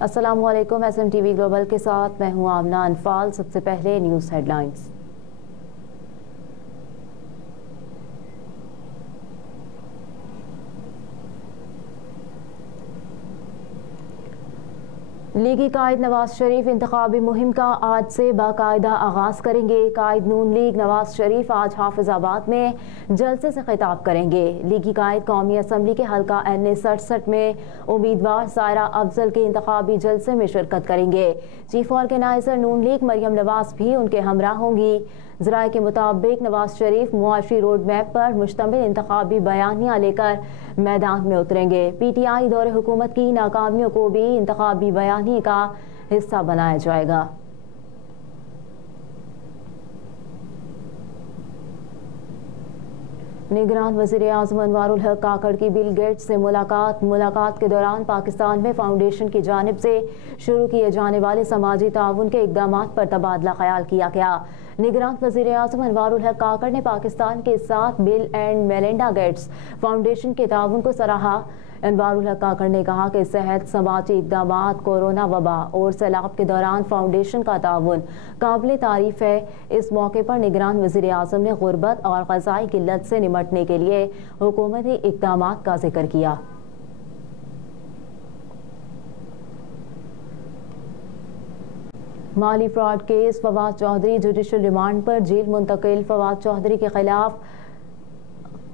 अस्सलामुअलैकुम। SMTV global के साथ मैं हूं आमना अनफाल। सबसे पहले न्यूज़ हेडलाइंस। लीगी कायद नवाज शरीफ इंतखाबी मुहिम का आज से बाकायदा आगाज करेंगे। कायद नून लीग नवाज शरीफ आज हाफिजाबाद में जलसे से खिताब करेंगे। लीगी कायद कौमी असम्बली के हल्का NA 67 में उम्मीदवार सायरा अफजल के इंतखाबी जलसे में शिरकत करेंगे। चीफ ऑर्गेनाइजर नून लीग मरियम नवाज भी उनके हमरा होंगी। ज़राए के मुताबिक नवाज शरीफ मुआशी रोड मैप पर मुश्तमिल इंतखाबी बयानियाँ लेकर मैदान में उतरेंगे। PTI दौरे हुकूमत की नाकामियों को भी इंतखाबी बयानी का हिस्सा बनाया जाएगा। निगरान वज़ीर आज़म अनवारुल हक काकड़ की बिल गेट्स से मुलाकात के दौरान पाकिस्तान में फाउंडेशन की जानिब से शुरू किए जाने वाले समाजी ताउन के इक़दाम पर तबादला ख्याल किया गया। निगरान वज़ीर आज़म अनवारुल हक काकड़ ने पाकिस्तान के साथ bill and Melinda Gates foundation के ताउन को सराहा। अनवारुल हक काकड़ ने कहा कि सेहत, समाजी इक़दाम, कोरोना वबा और सैलाब के दौरान फाउंडेशन का ताउन काबिल तारीफ है। इस मौके पर निगरान वज़ीर आज़म ने गुर्बत और ग़ज़ाई किल्लत से निमटने के लिए हुकूमती इक़दाम का जिक्र किया। माली fraud case Fawad Chaudhry judicial remand पर जेल मुंतकिल। फवाद चौधरी के खिलाफ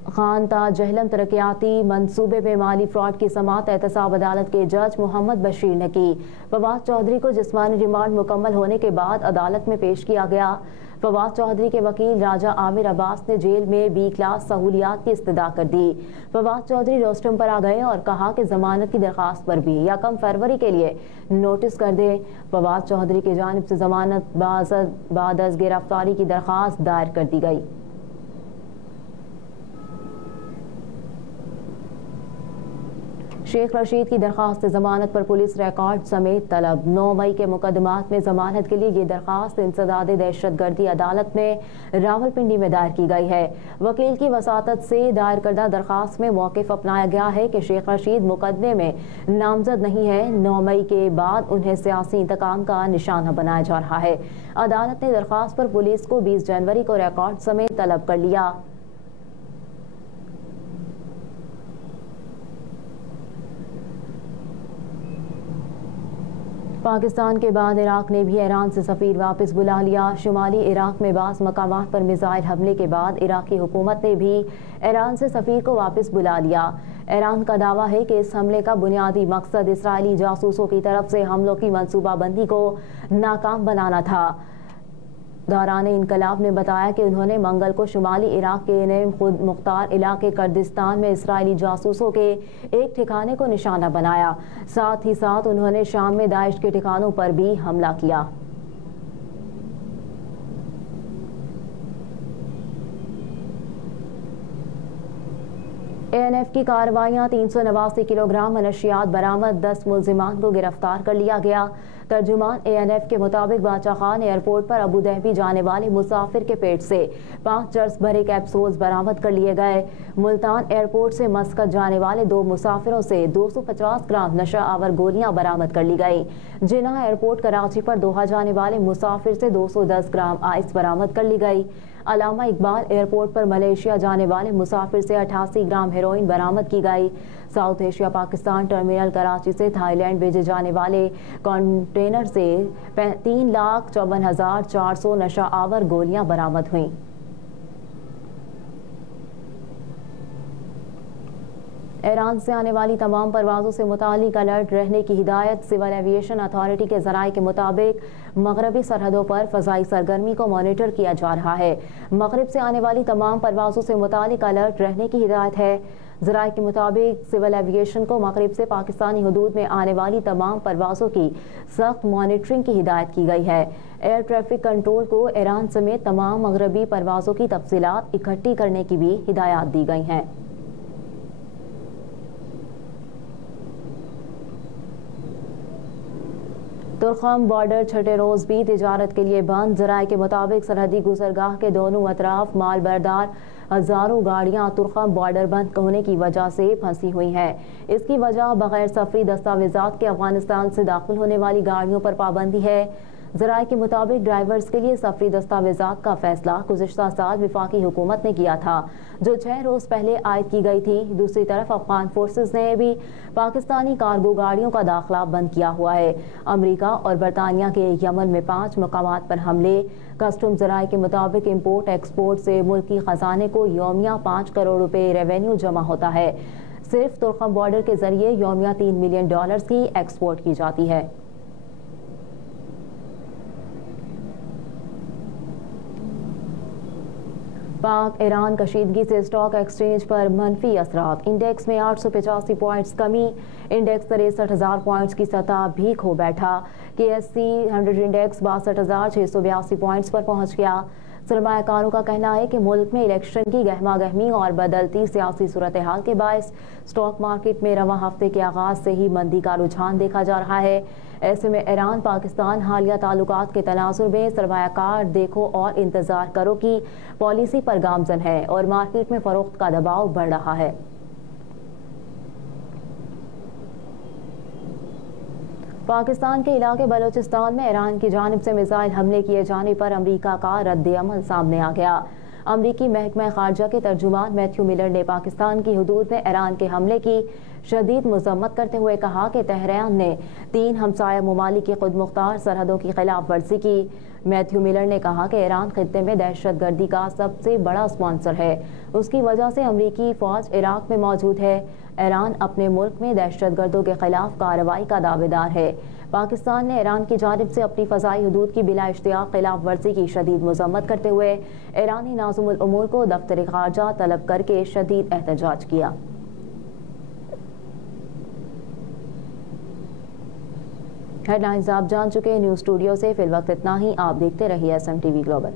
खान ताज जहलम तरक्याती मंसूबे में माली फ्रॉड की समाअत एहतसाब अदालत के जज मोहम्मद बशीर ने की। फवाद चौधरी को जिस्मानी रिमांड मुकम्मल होने के बाद अदालत में पेश किया गया। फवाद चौधरी के वकील राजा आमिर अब्बास ने जेल में B क्लास सहूलियात की इस्तदा कर दी। फवाद चौधरी रोस्टम पर आ गए और कहा कि जमानत की दरख्वास्त पर भी 1 फरवरी के लिए नोटिस कर दें। फवाद चौधरी की जानिब से जमानत बाद अज गिरफ्तारी की दरख्वास्त दायर कर दी गई। शेख रशीद की दरख्वास्त जमानत पर पुलिस रिकॉर्ड समेत तलब। 9 मई के मुकदमात में जमानत के लिए ये दरख्वास्त इंसदाद दहशतगर्दी अदालत में रावलपिंडी में दायर की गई है। वकील की वसातत से दायर करदा दरख्वास्त में मौक़िफ़ अपनाया गया है कि शेख रशीद मुकदमे में नामजद नहीं है। 9 मई के बाद उन्हें सियासी इंतकाम का निशाना बनाया जा रहा है। अदालत ने दरख्वास्त पर पुलिस को 20 जनवरी को रिकॉर्ड समेत तलब कर लिया। पाकिस्तान के बाद इराक ने भी ईरान से सफ़ीर वापस बुला लिया। शुमाली इराक में बाज़ मकामात पर मिसाइल हमले के बाद इराकी हुकूमत ने भी ईरान से सफ़ीर को वापस बुला लिया। ईरान का दावा है कि इस हमले का बुनियादी मकसद इसराइली जासूसों की तरफ से हमलों की मनसूबाबंदी को नाकाम बनाना था। दौरान इनकलाब ने बताया कि उन्होंने मंगल को शुमाली इराक के नए खुद मुख्तार इलाके कुर्दिस्तान में इसराइली जासूसों के एक ठिकाने को निशाना बनाया। साथ ही साथ उन्होंने शाम में दाइश के ठिकानों पर भी हमला किया। ANF की कार्रवाइयाँ 389 किलोग्राम मनशियात बरामद, 10 मुल्जिमान को गिरफ्तार कर लिया गया। तर्जुमान ANF के मुताबिक बादशाह खान एयरपोर्ट पर अबू धाबी जाने वाले मुसाफिर के पेट से 5 चर्स भरे कैप्सूल्स बरामद कर लिए गए। मुल्तान एयरपोर्ट से मस्कत जाने वाले 2 मुसाफिरों से 250 ग्राम नशा आवर गोलियां बरामद कर ली गई। जिन्ना एयरपोर्ट कराची पर दोहा जाने वाले मुसाफिर से 210 ग्राम आइस बरामद कर ली गई। अलामा इकबाल एयरपोर्ट पर मलेशिया जाने वाले मुसाफिर से 88 ग्राम हेरोइन बरामद की गई। South Asia Pakistan terminal Karachi से थाईलैंड भेजे जाने वाले कंटेनर से 3,54,400 नशा आवर गोलियां बरामद हुई। ईरान से आने वाली तमाम परवाज़ों से मुतालिक अलर्ट रहने की हिदायत। सिविल एविएशन अथॉरिटी के ज़राए के मुताबिक मगरबी सरहदों पर फ़ज़ाई सरगर्मी को मॉनिटर किया जा रहा है। मगरब से आने वाली तमाम परवाज़ों से मुतालिक अलर्ट रहने की हिदायत है। ज़राए के मुताबिक सिविल एविएशन को मगरब से पाकिस्तानी हदूद में आने वाली तमाम परवाज़ों की सख्त मॉनिटरिंग की हिदायत की गई है। एयर ट्रैफिक कंट्रोल को ईरान समेत तमाम मगरबी परवाज़ों की तफसीलात इकट्ठी करने की भी हिदायत दी गई हैं। तो तुर्खम बॉर्डर छठे रोज भी तिजारत के लिए बंद। जराये के मुताबिक सरहदी गुजरगाह के दोनों अतराफ माल बरदार हजारों गाड़ियां तुर्खम बॉर्डर बंद होने की वजह से फंसी हुई हैं। इसकी वजह बगैर सफरी दस्तावेजात के अफगानिस्तान से दाखिल होने वाली गाड़ियों पर पाबंदी है। जराये के मुताबिक ड्राइवर्स के लिए सफरी दस्तावेजात का फैसला गुज़िश्ता साल विफाकी हुकूमत ने किया था, जो 6 रोज पहले आयद की गई थी। दूसरी तरफ अफगान फोर्सेस ने भी पाकिस्तानी कार्गो गाड़ियों का दाखिला बंद किया हुआ है। अमेरिका और बरतानिया के यमन में 5 मकामात पर हमले। कस्टम जराये के मुताबिक इम्पोर्ट एक्सपोर्ट से मुल्की खजाने को यौमिया 5 करोड़ रुपए रेवेन्यू जमा होता है। सिर्फ तुर्खम बॉर्डर के जरिए यौमिया $3 मिलियन की एक्सपोर्ट की जाती है। पाक ईरान कशीदगी से स्टॉक एक्सचेंज पर मनफी असरात। इंडेक्स में 885 पॉइंट्स कमी। इंडेक्स 63,000 पॉइंट्स की सतह भी खो बैठा। KSC 100 इंडेक्स 62,682 पॉइंट्स पर पहुंच गया। सरमायाकारों का कहना है कि मुल्क में इलेक्शन की गहमा गहमी और बदलती सियासी सूरत हाल के बायस स्टॉक मार्केट में रवां हफ्ते के आगाज से ही मंदी का रुझान देखा जा रहा है। ऐसे में ईरान पाकिस्तान हालिया ताल्लुकात के तनाजुर में सरमायाकार देखो और इंतजार करो की पॉलिसी पर गामजन है और मार्केट में फरोख्त का दबाव बढ़ रहा है। पाकिस्तान के इलाके बलोचिस्तान में ईरान की जानिब से मिसाइल हमले किए जाने पर अमरीका का रद्द अमल सामने आ गया। अमरीकी महकमा खारजा के तर्जुमान मैथ्यू मिलर ने पाकिस्तान की हदूद में ईरान के हमले की शदीद मजम्मत करते हुए कहा कि तेहरान ने 3 हमसाया ममालिक की खुद मुख्तार सरहदों की खिलाफ वर्जी की। मैथ्यू मिलर ने कहा कि ईरान खित्ते में दहशतगर्दी का सबसे बड़ा स्पॉन्सर है। उसकी वजह से अमरीकी फौज इराक में मौजूद है। ईरान अपने मुल्क में दहशतगर्दों के खिलाफ कार्रवाई का दावेदार है। पाकिस्तान ने ईरान की जानिब से अपनी फ़ज़ाई हदूद की बिला इश्तियाक खिलाफ वर्जी की शदीद मजम्मत करते हुए ईरानी नाज़िमुल उमूर को दफ्तर खारजा तलब करके शदीद एहतजाज किया। हेडलाइंस आप जान चुके। न्यूज़ स्टूडियो से फिलवक्त इतना ही। आप देखते रहिए SMTV ग्लोबल।